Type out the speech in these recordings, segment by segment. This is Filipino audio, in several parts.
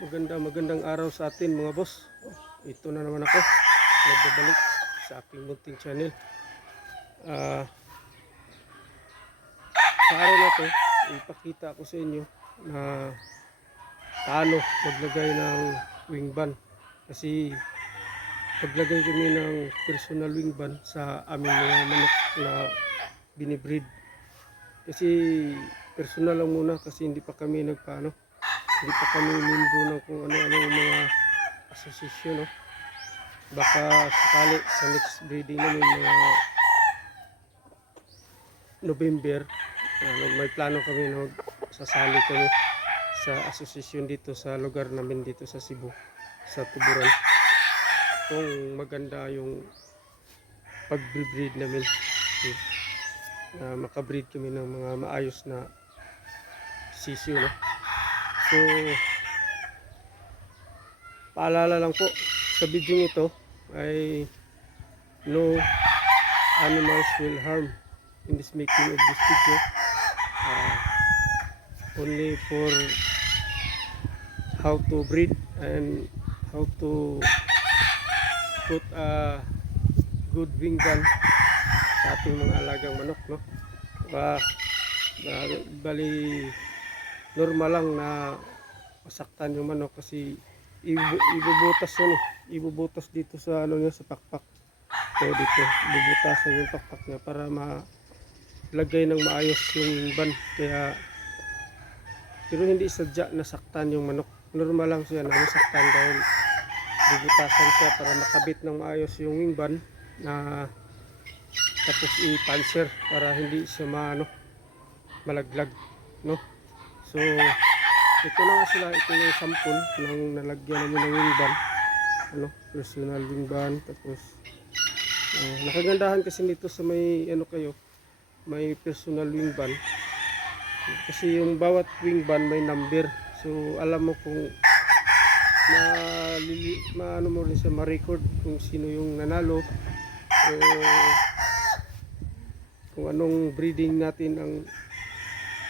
Magandang araw sa atin mga boss. Ito na naman ako, nagbabalik sa aking munting channel. Sa araw na to, ipakita ko sa inyo na paano maglagay ng wing ban. Kasi maglagay kami ng personal wing ban sa aming mga manok na binibreed. Kasi personal lang muna kasi hindi pa kami hindi pa kami membro ng kung ano-ano mga asosasyon, no? Baka sakali sa next breeding namin mga November, may plano kami na sasali kami sa asosasyon dito sa lugar namin dito sa Cebu, sa Tuburan. Kung maganda yung pag-breed namin, makabreed kami ng mga maayos na sisyo, no? So, paalala lang po sa video ito ay no animals will harm in this making of this video, only for how to breed and how to put a good wing ban sa ating mga alagang manok, no? Bali normal lang na masaktan yung manok kasi ibubutas yun, ibubutas dito sa niya, sa pakpak. So dito bubutasan yung pakpak niya para malagay ng maayos yung ban. Kaya pero hindi sadya nasaktan yung manok, normal lang siya na nasaktan dahil bubutasan siya para makabit ng maayos yung wing ban na tapos i-panser para hindi siya malaglag, no? So ito na nga sila, ito yung sample ng nalagyan namin ng wing ban, personal wing ban. Tapos nakagandahan kasi nito sa may may personal wing ban kasi yung bawat wing ban may number, so alam mo kung mo rin siya ma-record kung sino yung nanalo o kung anong breeding natin ang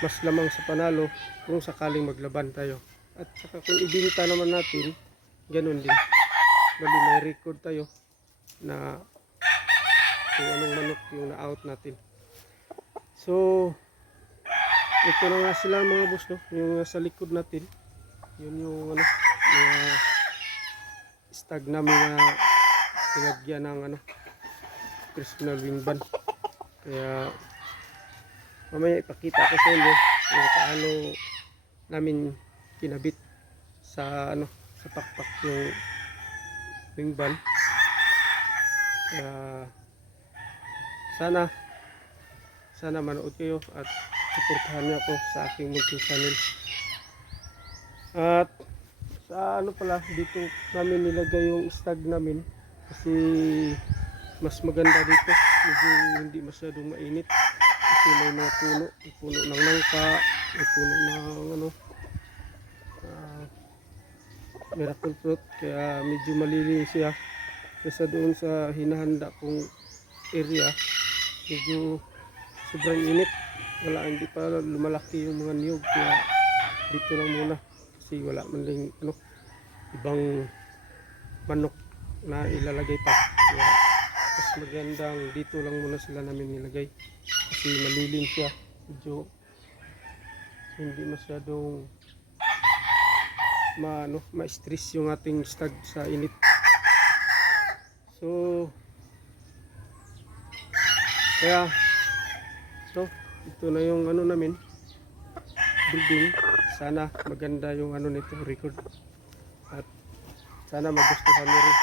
mas lamang sa panalo kung sakaling maglaban tayo. At saka kung ibinta naman natin, ganun din, bali may record tayo na kung anong manok yung na-out natin. So ito na nga sila mga boss, no? Yung sa likod natin, yun yung mga stag namin na pinagyan ng personal wing ban. Kaya mamaya ipakita ko sa inyo kung paano namin kinabit sa sa pakpak yung wing ban. Kaya sana manood kayo at suportahan niyo ako sa aking munting channel. At sa dito namin nilagay yung stag namin kasi mas maganda dito, medyo hindi masyadong mainit kasi may mga puno ng nangka, may puno ng miracle fruit, kaya medyo malilim siya kaysa doon sa hinahanda kong area. Medyo sobrang init, hindi pa lumalaki yung mga niyog, kaya dito lang muna kasi wala man lang ibang manok na ilalagay pa. Kaya mas magandang dito lang muna sila namin nilagay kasi malilim siya, medyo hindi masyadong ma-stress yung ating stag sa init. So kaya ito na yung namin building. Sana maganda yung nito record at sana magustuhan nyo rin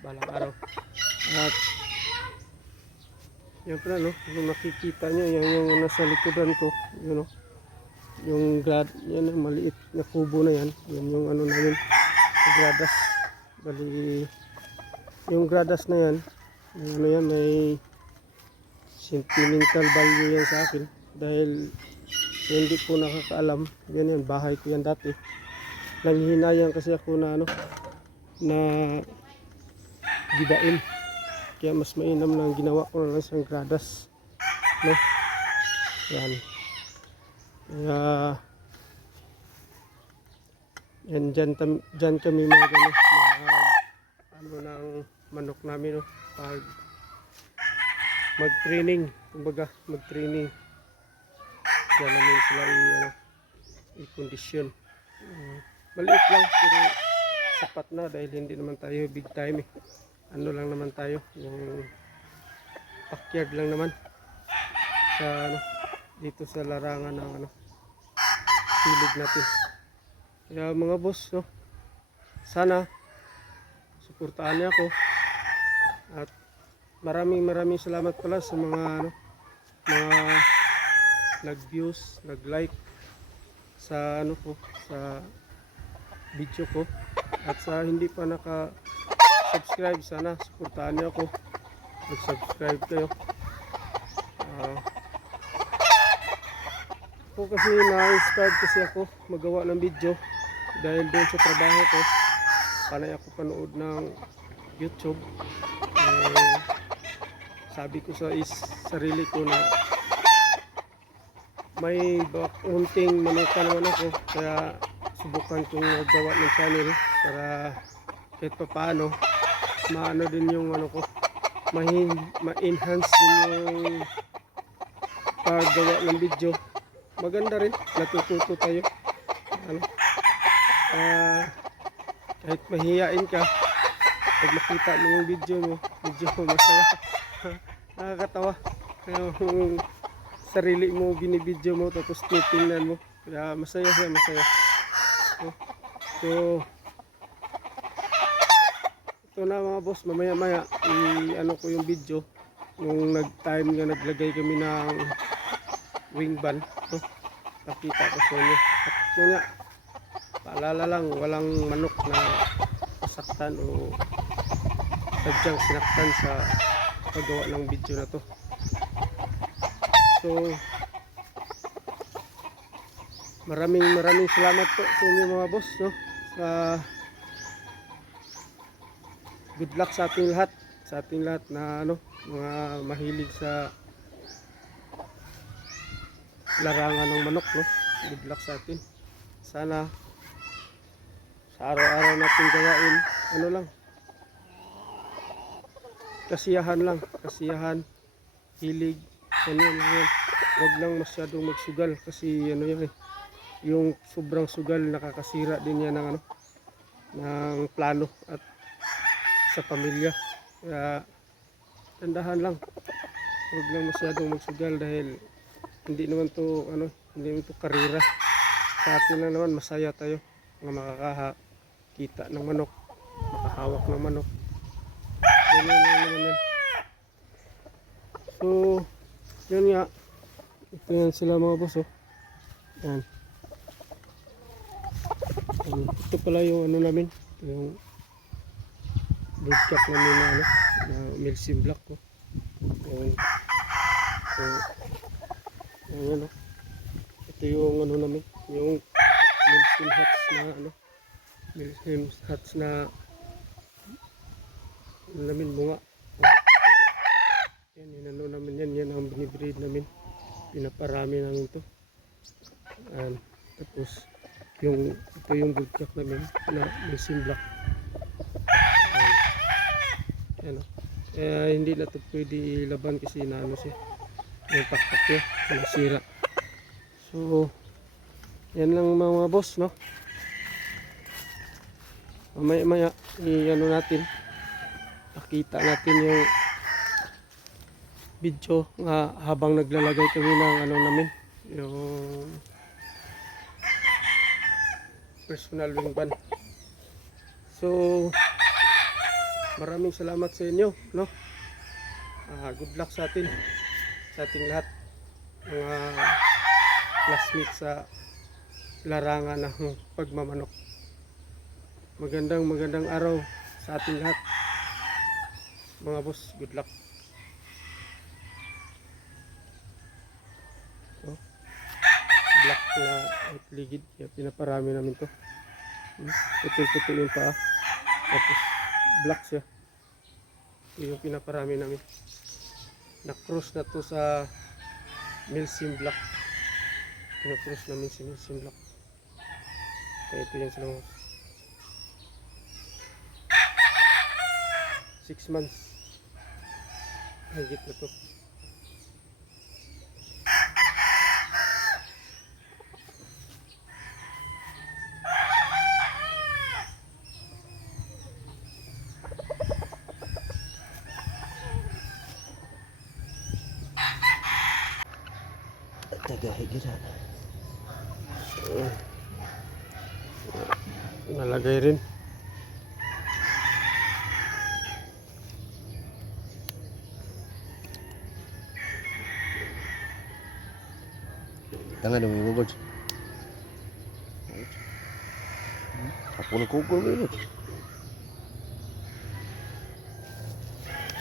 balang araw. At yan pala, kung nakikita nyo, yan yung nasa likodan ko, yung yan ang maliit na kubo na yan, yan yung namin, yung gradas. Bali yung gradas na yan, yan may sentimental value yan sa akin dahil hindi po nakakaalam, yan bahay ko yan dati. Nanghihinayang kasi ako na gidain, kaya mas mainam lang ginawa ko na lang isang gradas, no? Yan, kaya Yan, dyan kami mag, ano ng manok namin, no? Pag mag-training, kumbaga mag-training. Diyan namin sila i-condition. Maliit lang, pero sapat na dahil hindi naman tayo big time eh. Ano lang naman tayo, yung backyard lang naman sa dito sa larangan ng silid natin. Kaya mga boss, no, sana suportahan niyo ako at maraming salamat pala sa mga mga nag-views, nag-like sa ko, sa video ko, at sa hindi pa naka-subscribe, sana suportahan niyo ako, mag-subscribe kayo. Ako kasi na-inspired kasi ako magawa ng video dahil doon sa trabaho ko, panay ako panood ng YouTube. Sabi ko sa sarili ko na may unting manuka naman ako, kaya subukan kong magawa ng channel para kahit pa paano maano din yung ko, ma-enhance din yung paggawa ng video. Maganda rin, natututo tayo. Kahit mahihain ka, pag makita mo yung video mo, medyo masaya. Nakakatawa. Yung sarili mo binibideo mo tapos titingnan mo, kaya masaya siya, masaya. So ito na mga boss, mamaya ko yung video nung nag-time nga naglagay kami ng wing ban, nakita ko sa inyo. At yun nga, paalala lang, walang manok na nasaktan o sadyang sinaktan sa paggawa ng video na to. So maraming salamat po sa inyo mga boss, no? Good luck sa ating lahat, na mga mahilig sa larangan ng manok, no? Good luck sa atin. Sana sa araw-araw natin gawain, lang, kasiyahan, hilig, yan. Huwag lang masyadong magsugal kasi yung sobrang sugal nakakasira din yan ng plano at sa pamilya. Kaya tandahan lang, huwag lang masyadong magsugal dahil hindi naman to karera. Sa atin lang naman, masaya tayo na makakakita ng manok, makahawak ng manok. Yan. So yun nga, ito yan sila mga boss, yan. Ito pala yung namin, yung broadcast namin na Milsim Black ko. Yan, ito yung namin, yung Milsim Hats na Milsim Hats na namin bunga. Yan namin yan ang binibreed namin, pinaparami namin to. Tapos ito yung broadcast namin na Milsim Black. Kaya hindi na ito pwede ilaban kasi siya, yung pakpak niya nasira. So yan lang mga boss, no? Maya natin, nakita natin yung video habang naglalagay kami ng namin, yung personal wing ban. So maraming salamat sa inyo, no? Good luck sa ating lahat, mga classmates sa larangan ng pagmamanok. Magandang araw sa ating lahat mga boss. Good luck. Black na ligid, kaya pinaparami namin to. Puti-puti yung paa, tapos black siya. Ito yung pinaparami namin. Na-cross na to sa Milsim Black. Pina-cross namin si Milsim Black. Kaya ito yan sila mga 6 months. Higit na to. Tagahigit na. Nalagay rin. Tangan dong ibu bos. Aku nak kukur ibu.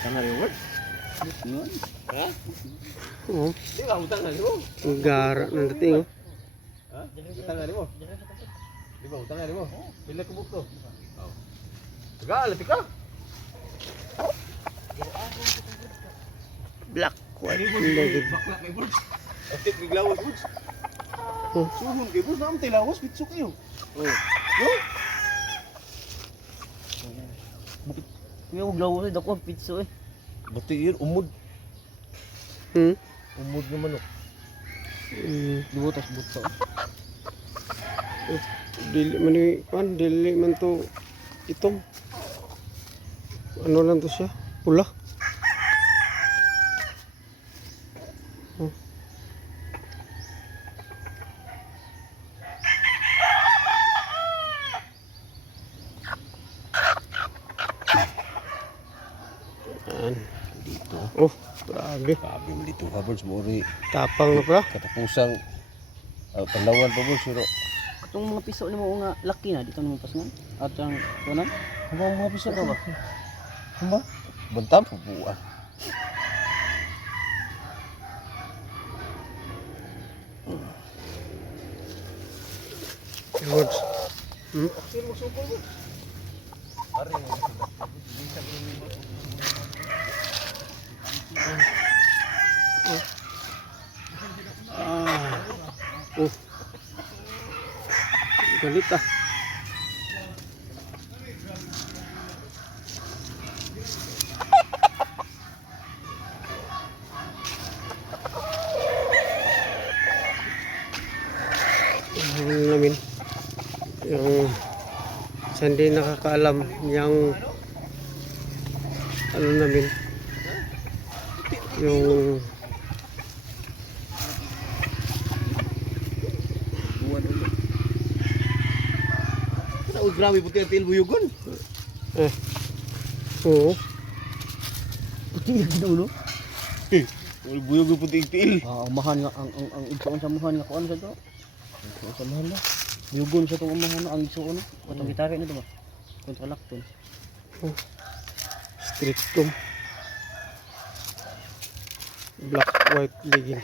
Tangan ibu bos. Ha? Oh, Di ba utang na ibu? ang gara ng dating. Oh. Ha? Utang na ibu. Di ba utang na ibu? Bila kubuk to? Oh. Tegal, tika. Black white legged. Bakla kay bos. Akit biglawas bos. Oh. Suhon kay bos, naam tilawas bitso kayo. Oh. Yo. Kuya, huwag lang ulit ako, pizza eh. Batiin umod. Umod na manok. Lubutas buto. Dili man to itong. Ano lang to siya? Pula. Oh. Yan. Dito. Oh, grabe. Sabi mo dito ka bos, mori. Tapang na pala. Katapusang Palawan pa bos, pero Itong mga piso ni mo nga laki na, dito naman pasungan. At ang tunan. hanggang mga piso Ito ba? Hamba? Bantam po buwan. Good. Sino mo sukol bos? Ari mo. Ah. Oh. Galit ah. Ano namin yung sa hindi nakakaalam yung ano namin yung Buwan ulit. Ano grabe puti ang tilbuyugon? oo Puti yung ginulo. Wala buyog yung puti til. Ang mahan nga, ang igsoon sa mahan nga, kung ano sa ito? Ang samahan na. Yugon sa itong umahan ang igsoon. Itong gitari na ito ba? Kontra lakton. strictum black white legging.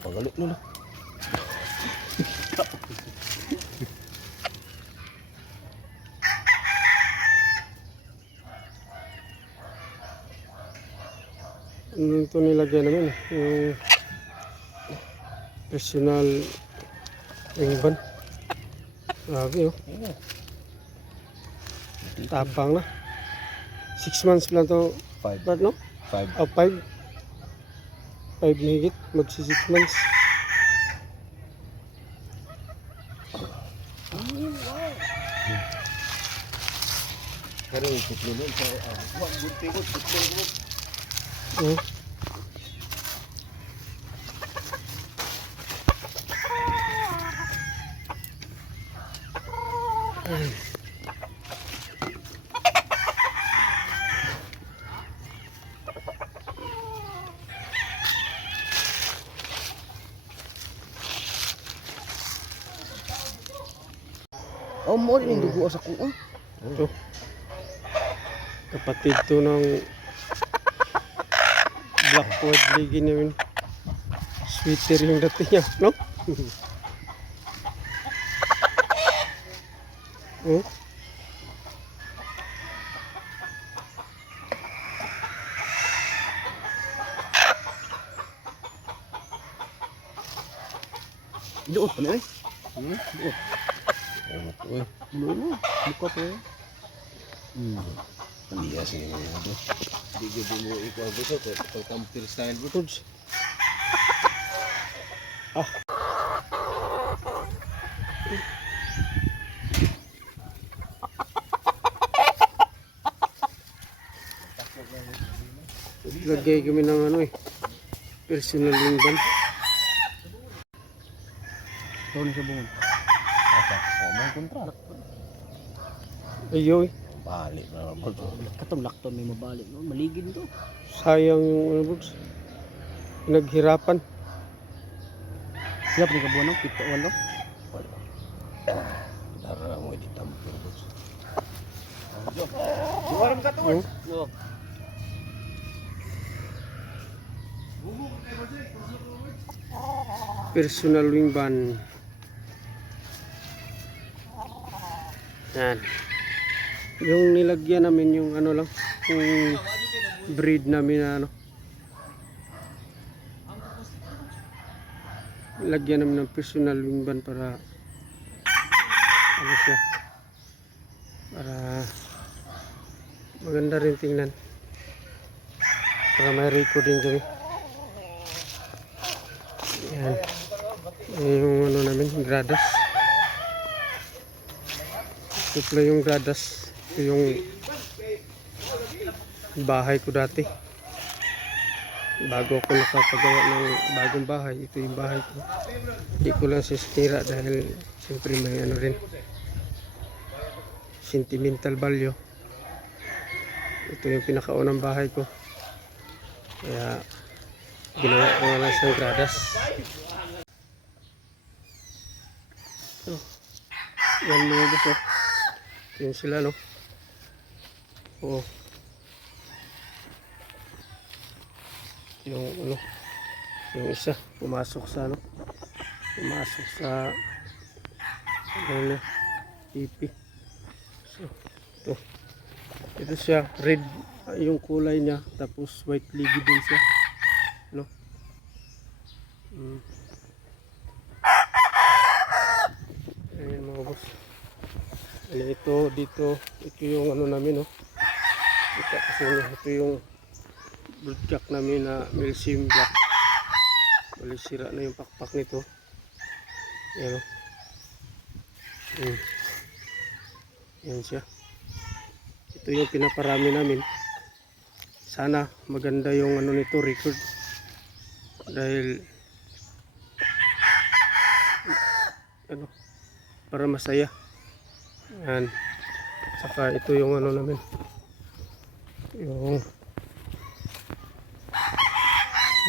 Pagalit na. Ano ito nilagyan namin yung personal ring band. Grabe oh. Tapang na. 6 months lang to 5. part no? 5. Oh, 5 na higit. Magsi 6 months. Pero yung putlo nun. Huwag bunti ko. Putlo ko. Oh. Oh, mo rin yung dugo sa kuha. Ito. Kapatid to ng black white legging namin. Sweeter yung dati niya, no? Oh. doon. Ano eh? Uy. Bulo mo. Buka pa eh. Iya sih ini. Di gabi mo ikaw gusto ko pagkampir style bro. Tods. Ah. Lagay kami ng ano eh. Personal lingban. Taon na siya bungon. Apa? Oh, may kontra. Ayoy. Balik na bro. Katong lakton may mabalik. No? Maligid to. Sayang yung ano Tods. Pinaghirapan. Siya pa rin kabuan no? Pito walo. Dara mo di tampil bro. Oh. Oo. Personal wing ban. Yan. Yung nilagyan namin yung ano lang, yung breed namin na ano. Lagyan namin ng personal wing ban para ano siya. Para maganda rin tingnan. Para may record din kami. Yan. Yung ano namin, gradas. Ito pala yung gradas. Ito yung bahay ko dati. Bago ako nakapagawa ng bagong bahay, ito yung bahay ko. Hindi ko lang sisira dahil siyempre may ano rin. Sentimental value. Ito yung pinakaunang bahay ko. Kaya ginawa ko nga lang siyang gradas. So, yan mga guys, oh. Yan sila, no? Oo. Yung ano, yung isa pumasok sa ano, pumasok sa ano na pipi. So ito siya, red yung kulay niya, tapos white ligi din siya, no? Ayan mga boss. Ayan, ito yung ano namin, no? Ito kasi ito yung broodcock namin na Milsim Black. Bali sira na yung pakpak nito. Ayan, no? Ayan siya. Ito yung pinaparami namin. Sana maganda yung ano nito, record. Dahil ano, para masaya. Ayan. Saka ito yung ano namin, yung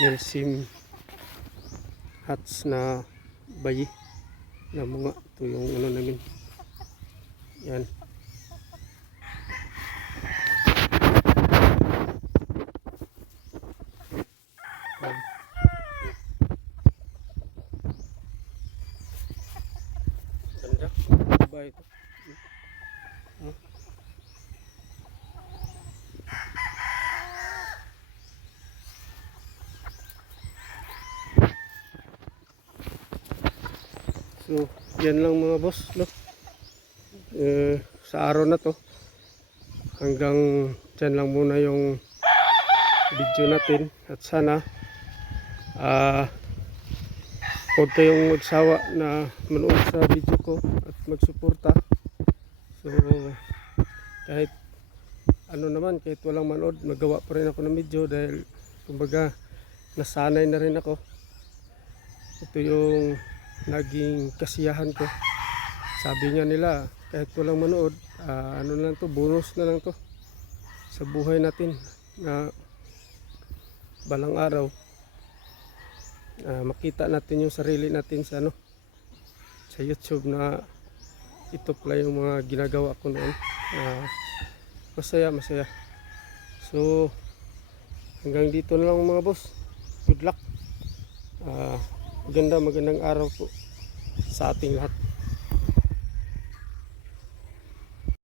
Milsim hats na bayi na mga. Ito yung ano namin. Yan. Ganda. Ba ito? So, yan lang mga boss, no? Sa araw na to, hanggang dyan lang muna yung video natin. At sana huwag kayong magsawa na manood sa video ko at magsuporta. So, kahit ano naman, kahit walang manood, magawa pa rin ako ng video dahil kumbaga nasanay na rin ako. Ito yung naging kasiyahan ko. Sabi nga nila, kahit walang manood, ano lang to, bonus na lang to sa buhay natin, na balang araw makita natin yung sarili natin sa ano, sa YouTube, na ito pala yung mga ginagawa ko noon. Masaya. So hanggang dito na lang mga boss. Good luck. Magandang araw po sa ating lahat.